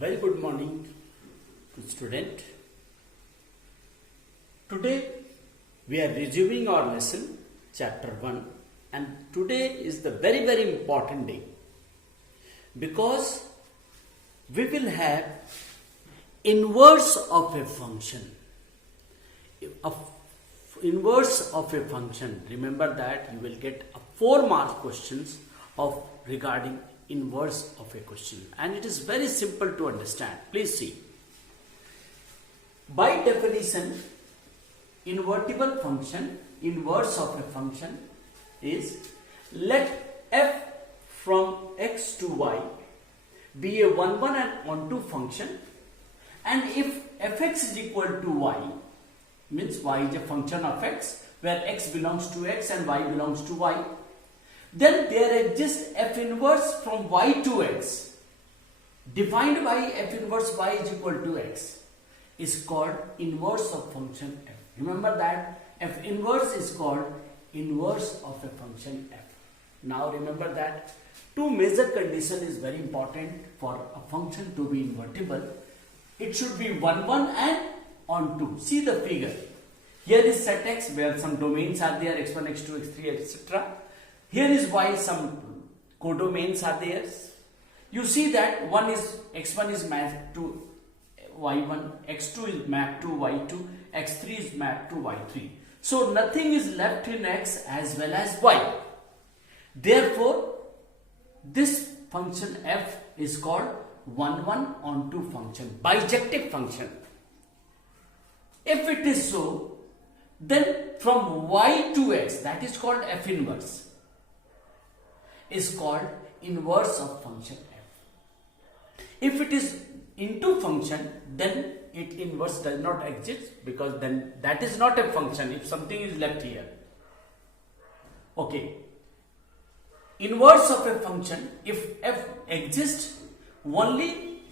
Very good morning to student. Today we are resuming our lesson chapter 1 and today is the very important day because we will have inverse of a function. Inverse of a function. Remember that you will get 4 mark questions of regarding inverse of a question and it is very simple to understand. Please see. By definition, invertible function, inverse of a function is let f from x to y be a 1 and onto function, and if fx is equal to y, means y is a function of x where x belongs to x and y belongs to y, then there exists f inverse from y to x defined by f inverse y is equal to x is called inverse of function f. Remember that f inverse is called inverse of a function f. Now remember that 2 major condition is very important for a function to be invertible. It should be 1 and onto. See the figure. Here is set x where some domains are there, x1, x2, x3, etc. Here is y, some codomains are there. You see that x1 is mapped to y1, x2 is mapped to y2, x3 is mapped to y3. So nothing is left in x as well as y. Therefore, this function f is called 1 onto function, bijective function. If it is so, then from y to x, that is called f inverse, is called inverse of function f. If it is into function, then it inverse does not exist because then that is not a function if something is left here. Okay. Inverse of a function, if f exists only,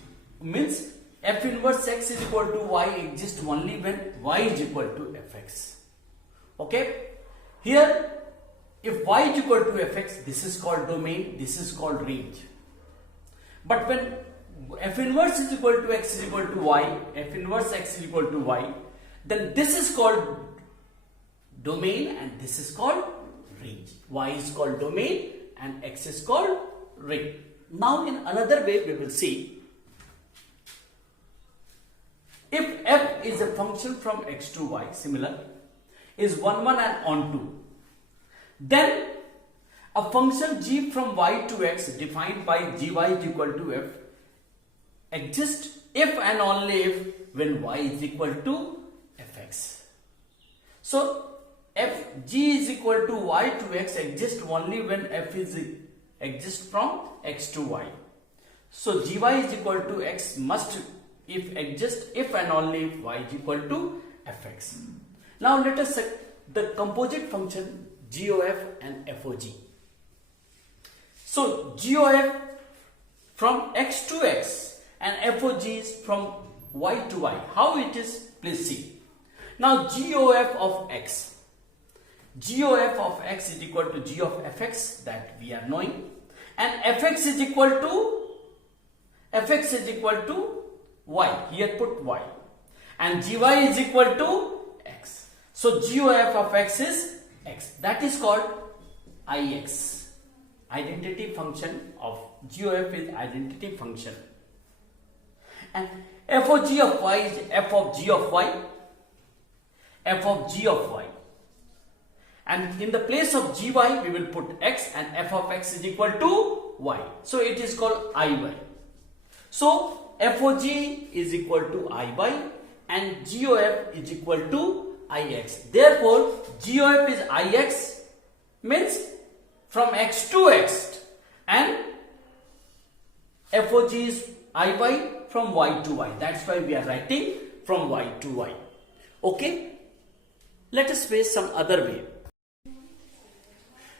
means f inverse x is equal to y exists only when y is equal to fx. Okay. Here if y is equal to fx, this is called domain, this is called range. But when f inverse is equal to x is equal to y, f inverse x is equal to y, then this is called domain and this is called range. Y is called domain and x is called range. Now in another way we will see, if f is a function from x to y, similar, is 1 and onto, then a function g from y to x defined by gy is equal to f exists if and only if when y is equal to fx. So f g is equal to y to x exists only when f is exists from x to y. So gy is equal to x must if exist if and only if y is equal to fx. Now let us check the composite function GOF and FOG. So GOF from x to x and FOG is from y to y. How it is? Please see. Now GOF of x. GOF of x is equal to G of fx, that we are knowing, and fx is equal to y. Here put y, and gy is equal to x. So GOF of x is x. That is called IX. Identity function of GOF is identity function. And FOG of y is f of g of y, f of g of y. And in the place of gy we will put x and f of x is equal to y. So it is called IY. So FOG is equal to IY and GOF is equal to IX. Therefore GOF is IX, means from x to x, and FOG is IY from y to y. That's why we are writing from y to y. Okay. Let us face some other way.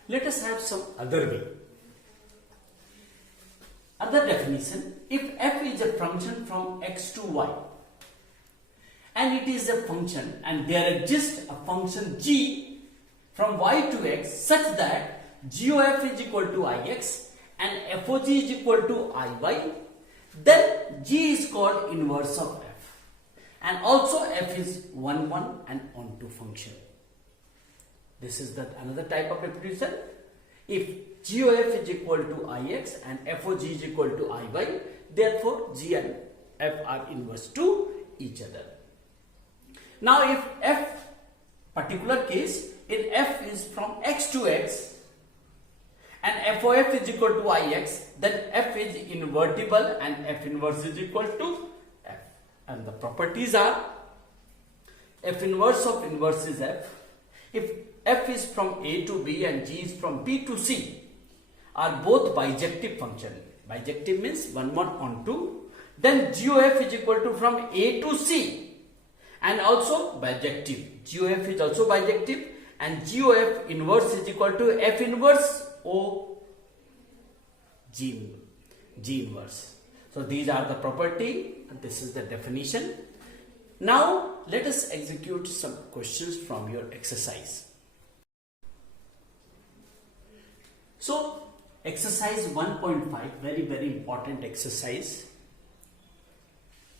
Let us have some other way. Other definition, if f is a function from x to y and it is a function and there exists a function g from y to x such that GOF is equal to IX and FOG is equal to IY, then G is called inverse of f. And also f is 1, 1 and onto function. This is another type of representation. If G of f is equal to Ix and f of G is equal to Iy, therefore G and f are inverse to each other. Now if f, particular case, in f is from x to x and f of f is equal to Ix, then f is invertible and f inverse is equal to f. And the properties are f inverse of inverse is f. If f is from a to b and g is from b to c are both bijective function. Bijective means 1, 1 onto. Then G of f is equal to from a to c and also bijective. G of f is also bijective and G of f inverse is equal to f inverse o G inverse. So these are the property and this is the definition. Now let us execute some questions from your exercise. So exercise 1.5, very important exercise.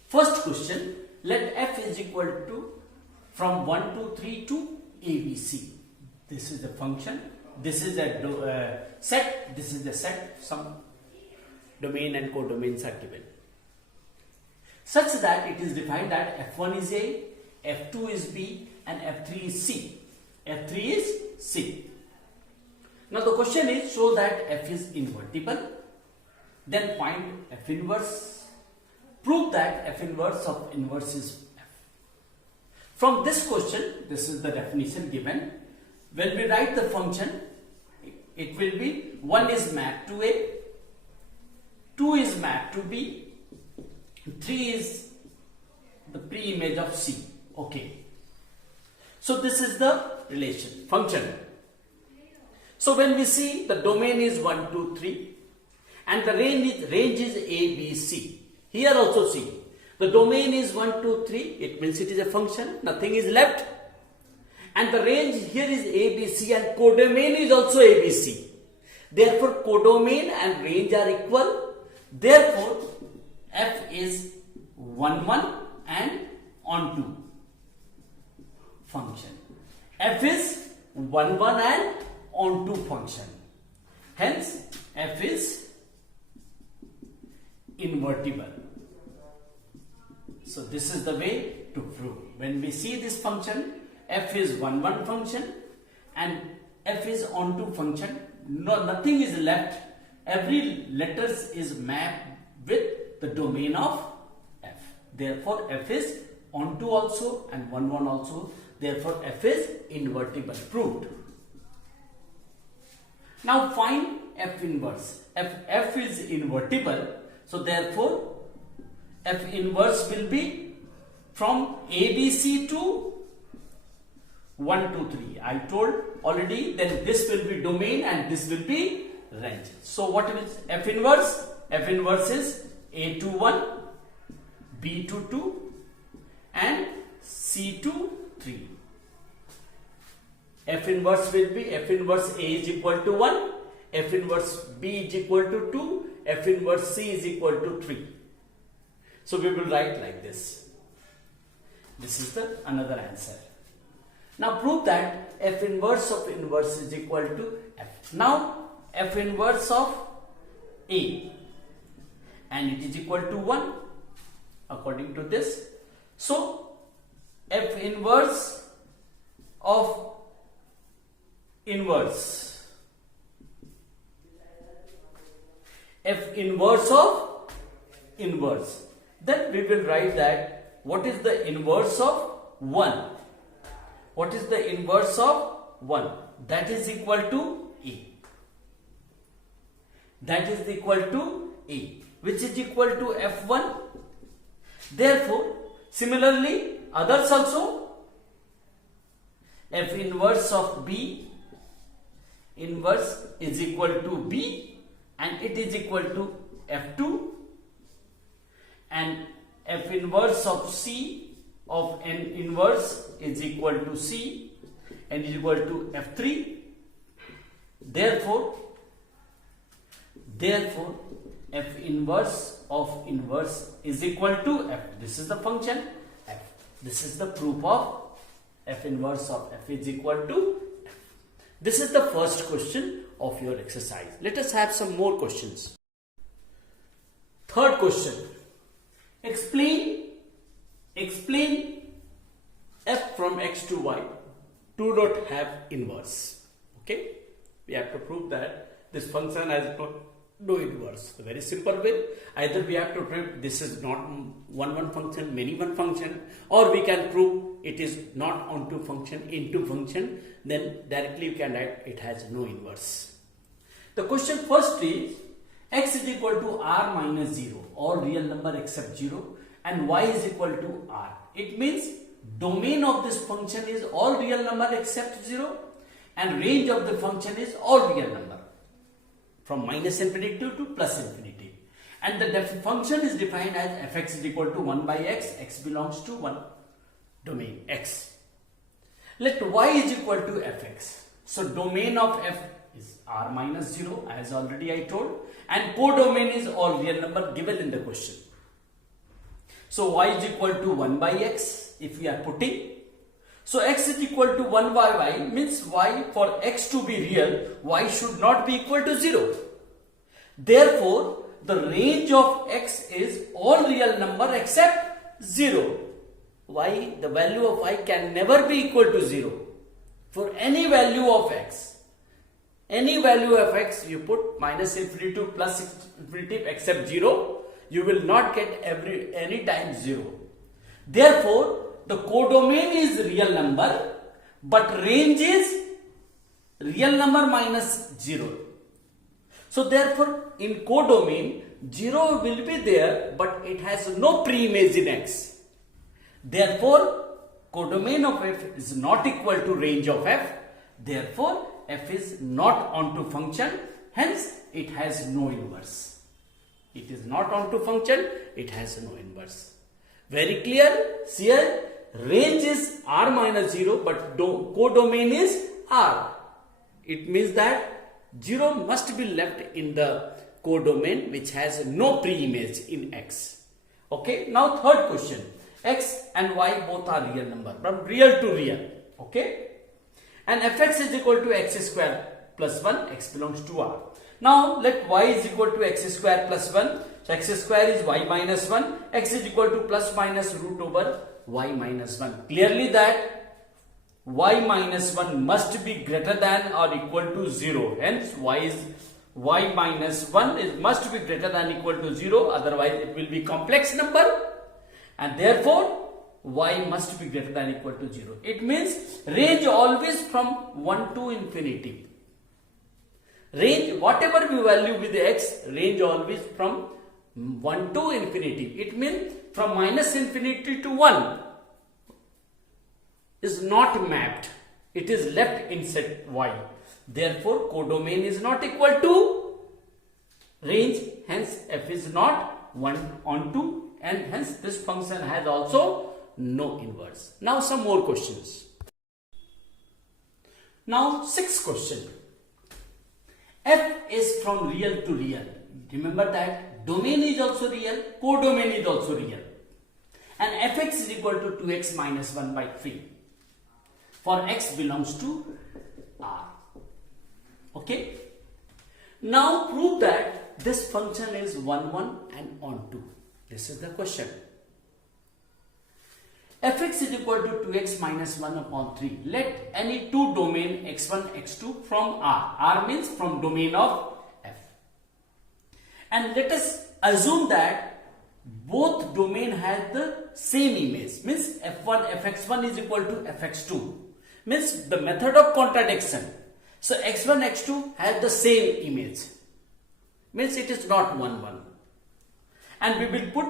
First question, let f is equal to from 1 to 3 to ABC. This is the function, this is a set, this is the set, some domain and codomains are given. Such that it is defined that f1 is A, f2 is B and f3 is C. f3 is C. Now the question is, show that f is invertible, then find f inverse, prove that f inverse of inverse is f. From this question, this is the definition given. When we write the function, it will be 1 is mapped to A, 2 is mapped to B, 3 is the pre-image of C. Okay. So this is the relation, function. So when we see the domain is 1, 2, 3 and the range is A, B, C. Here also see, the domain is 1, 2, 3, it means it is a function, nothing is left. And the range here is A, B, C and codomain is also A, B, C. Therefore codomain and range are equal. Therefore f is 1, 1 and onto function. F is 1, 1 and onto function. Hence f is invertible. So this is the way to prove. When we see this function, f is 1, 1 function and f is onto function, nothing is left. Every letters is mapped with the domain of f. Therefore f is onto also and 1, 1 also. Therefore f is invertible. Proved. Now find f inverse. F is invertible, so therefore f inverse will be from ABC to 1, 2, 3. I told already, then this will be domain and this will be range. So what is f inverse? F inverse is A to 1, B to 2 and C to 3. F inverse will be f inverse A is equal to 1, f inverse B is equal to 2, f inverse C is equal to 3. So we will write like this. This is the another answer. Now prove that f inverse of inverse is equal to f. Now f inverse of A and it is equal to 1 according to this. So f inverse of inverse, f inverse of inverse, then we will write that what is the inverse of 1? What is the inverse of 1? That is equal to A. That is equal to A, which is equal to f1. Therefore, similarly, others also, f inverse of B inverse is equal to B and it is equal to f2, and f inverse of C of n inverse is equal to C and is equal to f3. Therefore f inverse of inverse is equal to f. This is the function f. This is the proof of f inverse of f is equal to f. This is the first question of your exercise. Let us have some more questions. Third question. Explain f from x to y do not have inverse. Okay, we have to prove that this function has no inverse. A very simple way. Either we have to prove this is not one function, many one function, or we can prove it is not onto function, into function. Then directly we can write it has no inverse. The question first is x is equal to r minus 0, all real number except 0, and y is equal to r. It means domain of this function is all real number except 0, and range of the function is all real number from minus infinity to plus infinity. And the function is defined as fx is equal to 1 by x. X belongs to one domain x. Let y is equal to fx. So domain of f is r minus 0, as already I told, and codomain is all real number given in the question. So y is equal to 1 by x if we are putting. So x is equal to 1 by y means y, for x to be real, y should not be equal to 0. Therefore, the range of x is all real number except 0. Y, the value of y can never be equal to 0. For any value of x, you put minus infinity to plus infinity except 0, you will not get any time 0. Therefore, the codomain is real number, but range is real number minus 0. So therefore, in codomain, 0 will be there, but it has no pre-image in x. Therefore, codomain of f is not equal to range of f. Therefore, f is not onto function, hence it has no inverse. It is not onto function, it has no inverse. Very clear? Here, range is r minus 0, but codomain is r. It means that 0 must be left in the codomain which has no pre-image in x. Okay, now third question. X and y both are real number, from real to real. Okay, and fx is equal to x square plus 1, x belongs to r. Now let y is equal to x square plus 1. So x square is y minus 1. X is equal to plus minus root over y minus 1. Clearly that y minus 1 must be greater than or equal to 0. Hence y minus 1 must be greater than equal to 0. Otherwise it will be complex number. And therefore y must be greater than equal to 0. It means range always from 1 to infinity. Range, whatever we value with x, range always from 1 to infinity. It means from minus infinity to 1 is not mapped. It is left inside y. Therefore, codomain is not equal to range. Hence, f is not 1 onto, and hence this function has also no inverse. Now, some more questions. Now, sixth question. F is from real to real. Remember that domain is also real, codomain is also real. And fx is equal to 2x minus 1 by 3. For x belongs to r. Okay. Now prove that this function is 1, 1 and onto. This is the question. Fx is equal to 2x minus 1 upon 3. Let any two domain x1, x2 from R. R means from domain of F. And let us assume that both domain has the same image. Means fx1 is equal to fx2. Means the method of contradiction. So x1, x2 has the same image. Means it is not 1, 1. And we will put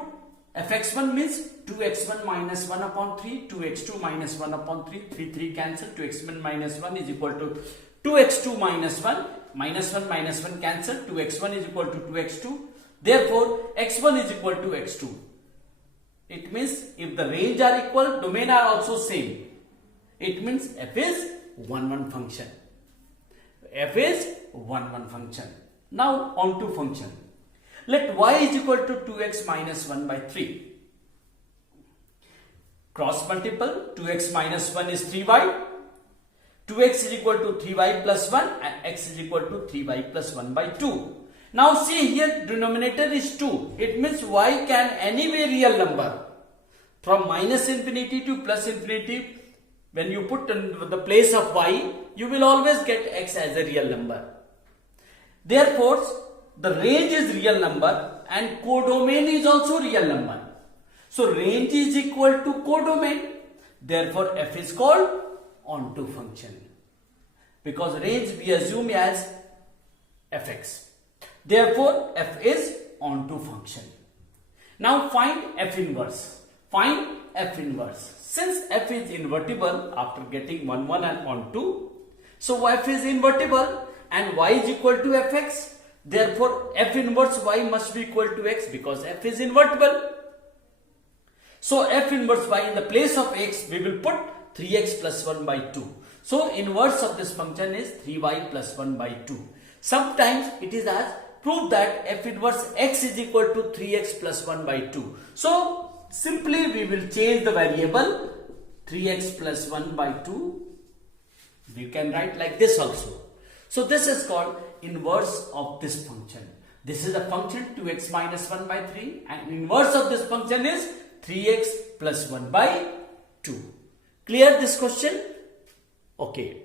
fx1 means 2x1 minus 1 upon 3, 2x2 minus 1 upon 3, 3 cancel, 2x1 minus 1 is equal to 2x2 minus 1, minus 1 cancel, 2x1 is equal to 2x2. Therefore, x1 is equal to x2. It means if the range are equal, domain are also same. It means f is 1, 1 function. F is 1, 1 function. Now on to function. Let y is equal to 2x minus 1 by 3. Cross multiple, 2x minus 1 is 3y. 2x is equal to 3y plus 1 and x is equal to 3y plus 1 by 2. Now see here, denominator is 2. It means y can anyway real number. From minus infinity to plus infinity, when you put in the place of y, you will always get x as a real number. Therefore, the range is real number and codomain is also real number. So range is equal to codomain. Therefore, f is called onto function. Because range we assume as fx. Therefore, f is onto function. Now find f inverse. Find f inverse. Since f is invertible after getting 1, 1 and onto, so f is invertible and y is equal to fx. Therefore, f inverse y must be equal to x because f is invertible. So f inverse y in the place of x, we will put 3x plus 1 by 2. So inverse of this function is 3y plus 1 by 2. Sometimes it is as prove that f inverse x is equal to 3x plus 1 by 2. So simply we will change the variable 3x plus 1 by 2. We can write like this also. So this is called inverse of this function. This is a function 2x minus 1 by 3 and inverse of this function is 3x plus 1 by 2. Clear this question? Okay.